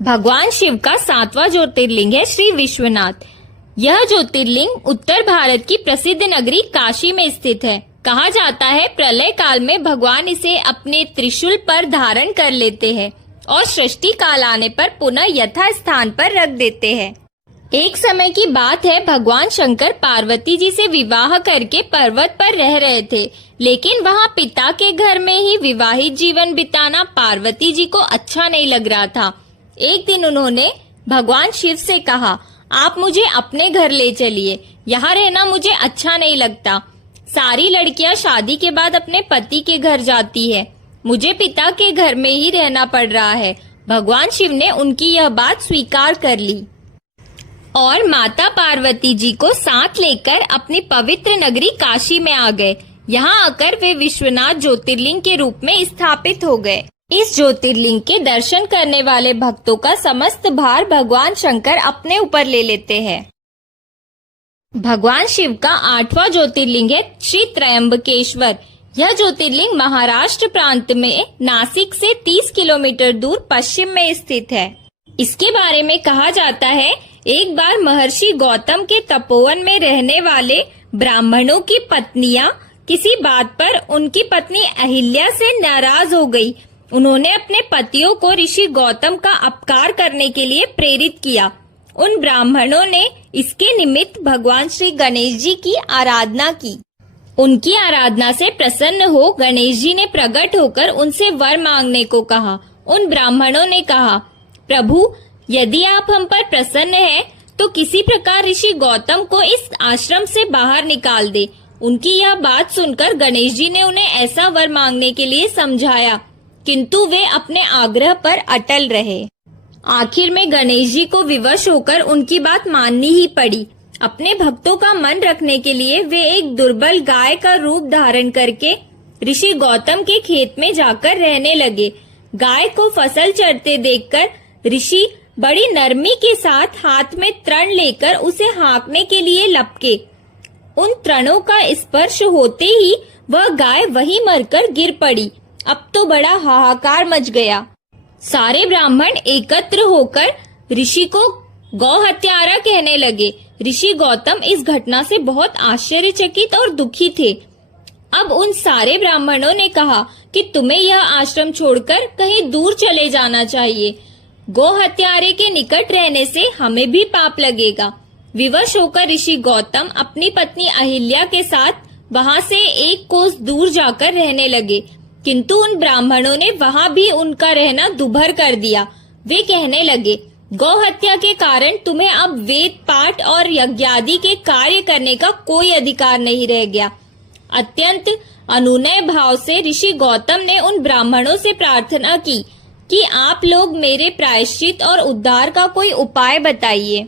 भगवान शिव का 7वां ज्योतिर्लिंग है श्री विश्वनाथ। यह ज्योतिर्लिंग उत्तर भारत की प्रसिद्ध नगरी काशी में स्थित है। कहा जाता है प्रलय काल में भगवान इसे अपने त्रिशूल पर धारण कर लेते हैं और सृष्टि काल आने पर पुनः यथा स्थान पर रख देते हैं। एक समय की बात है, भगवान शंकर पार्वती जी से विवाह करके पर्वत पर रह रहे थे, लेकिन वहाँ पिता के घर में ही विवाहित जीवन बिताना पार्वती जी को अच्छा नहीं लग रहा था। एक दिन उन्होंने भगवान शिव से कहा, आप मुझे अपने घर ले चलिए, यहाँ रहना मुझे अच्छा नहीं लगता। सारी लड़कियां शादी के बाद अपने पति के घर जाती है, मुझे पिता के घर में ही रहना पड़ रहा है। भगवान शिव ने उनकी यह बात स्वीकार कर ली और माता पार्वती जी को साथ लेकर अपनी पवित्र नगरी काशी में आ गए। यहाँ आकर वे विश्वनाथ ज्योतिर्लिंग के रूप में स्थापित हो गए। इस ज्योतिर्लिंग के दर्शन करने वाले भक्तों का समस्त भार भगवान शंकर अपने ऊपर ले लेते हैं। भगवान शिव का 8वां ज्योतिर्लिंग है श्री त्रयंबकेश्वर। यह ज्योतिर्लिंग महाराष्ट्र प्रांत में नासिक से 30 किलोमीटर दूर पश्चिम में स्थित है। इसके बारे में कहा जाता है, एक बार महर्षि गौतम के तपोवन में रहने वाले ब्राह्मणों की पत्नियां किसी बात पर उनकी पत्नी अहिल्या से नाराज हो गई। उन्होंने अपने पतियों को ऋषि गौतम का अपकार करने के लिए प्रेरित किया। उन ब्राह्मणों ने इसके निमित्त भगवान श्री गणेश जी की आराधना की। उनकी आराधना से प्रसन्न हो गणेश जी ने प्रकट होकर उनसे वर मांगने को कहा। उन ब्राह्मणों ने कहा, प्रभु, यदि आप हम पर प्रसन्न हैं, तो किसी प्रकार ऋषि गौतम को इस आश्रम से बाहर निकाल दे। उनकी यह बात सुनकर गणेश जी ने उन्हें ऐसा वर मांगने के लिए समझाया, किंतु वे अपने आग्रह पर अटल रहे। आखिर में गणेश जी को विवश होकर उनकी बात माननी ही पड़ी। अपने भक्तों का मन रखने के लिए वे एक दुर्बल गाय का रूप धारण करके ऋषि गौतम के खेत में जाकर रहने लगे। गाय को फसल चरते देखकर ऋषि बड़ी नरमी के साथ हाथ में तृण लेकर उसे हाँकने के लिए लपके। उन तृणों का स्पर्श होते ही वह गाय वहीं मरकर गिर पड़ी। अब तो बड़ा हाहाकार मच गया। सारे ब्राह्मण एकत्र होकर ऋषि को गौ हत्यारा कहने लगे। ऋषि गौतम इस घटना से बहुत आश्चर्यचकित और दुखी थे। अब उन सारे ब्राह्मणों ने कहा कि तुम्हें यह आश्रम छोड़कर कहीं दूर चले जाना चाहिए। गौ हत्यारे के निकट रहने से हमें भी पाप लगेगा। विवश होकर ऋषि गौतम अपनी पत्नी अहिल्या के साथ वहां से एक कोस दूर जाकर रहने लगे, किंतु उन ब्राह्मणों ने वहां भी उनका रहना दुभर कर दिया। वे कहने लगे, गौ हत्या के कारण तुम्हें अब वेद पाठ और यज्ञादि के कार्य करने का कोई अधिकार नहीं रह गया। अत्यंत अनुनय भाव से ऋषि गौतम ने उन ब्राह्मणों से प्रार्थना की कि आप लोग मेरे प्रायश्चित और उद्धार का कोई उपाय बताइए।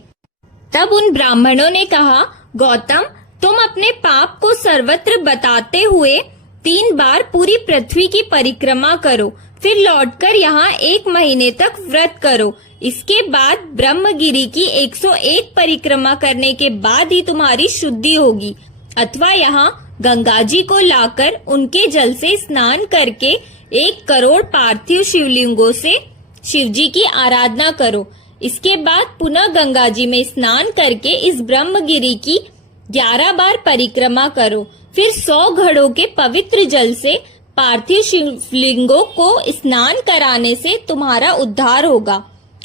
तब उन ब्राह्मणों ने कहा, गौतम, तुम अपने पाप को सर्वत्र बताते हुए 3 बार पूरी पृथ्वी की परिक्रमा करो, फिर लौटकर यहाँ 1 महीने तक व्रत करो। इसके बाद ब्रह्मगिरी की 101 परिक्रमा करने के बाद ही तुम्हारी शुद्धि होगी। अथवा यहाँ गंगा जी को लाकर उनके जल से स्नान करके 1 करोड़ पार्थिव शिवलिंगों से शिव जी की आराधना करो। इसके बाद पुनः गंगा जी में स्नान करके इस ब्रह्मगिरी की 11 बार परिक्रमा करो। फिर 100 घड़ों के पवित्र जल से पार्थिव शिवलिंगों को स्नान कराने से तुम्हारा उद्धार होगा।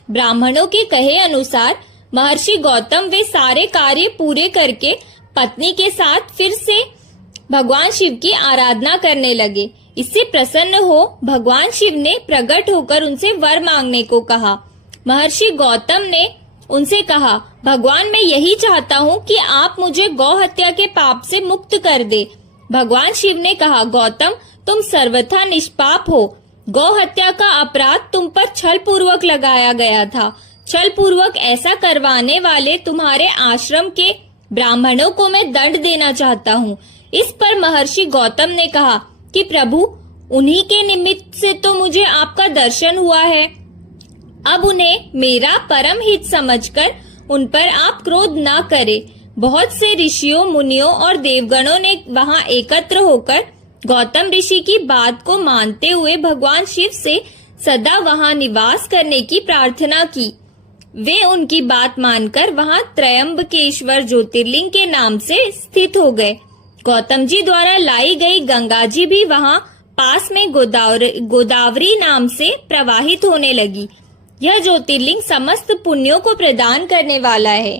ब्राह्मणों के कहे अनुसार महर्षि गौतम वे सारे कार्य पूरे करके पत्नी के साथ फिर से भगवान शिव की आराधना करने लगे। इससे प्रसन्न हो भगवान शिव ने प्रकट होकर उनसे वर मांगने को कहा। महर्षि गौतम ने उनसे कहा, भगवान, मैं यही चाहता हूँ कि आप मुझे गौ हत्या के पाप से मुक्त कर दे। भगवान शिव ने कहा, गौतम, तुम सर्वथा निष्पाप हो। गौ हत्या का अपराध तुम पर छल पूर्वक लगाया गया था। छल पूर्वक ऐसा करवाने वाले तुम्हारे आश्रम के ब्राह्मणों को मैं दंड देना चाहता हूँ। इस पर महर्षि गौतम ने कहा कि प्रभु, उन्हीं के निमित्त से तो मुझे आपका दर्शन हुआ है। अब उन्हें मेरा परम हित समझकर उन पर आप क्रोध न करें। बहुत से ऋषियों, मुनियों और देवगणों ने वहां एकत्र होकर गौतम ऋषि की बात को मानते हुए भगवान शिव से सदा वहां निवास करने की प्रार्थना की। वे उनकी बात मानकर वहां त्रयंबकेश्वर ज्योतिर्लिंग के नाम से स्थित हो गए। गौतम जी द्वारा लाई गई गंगा जी भी वहां पास में गोदावरी नाम से प्रवाहित होने लगी। यह ज्योतिर्लिंग समस्त पुण्यों को प्रदान करने वाला है।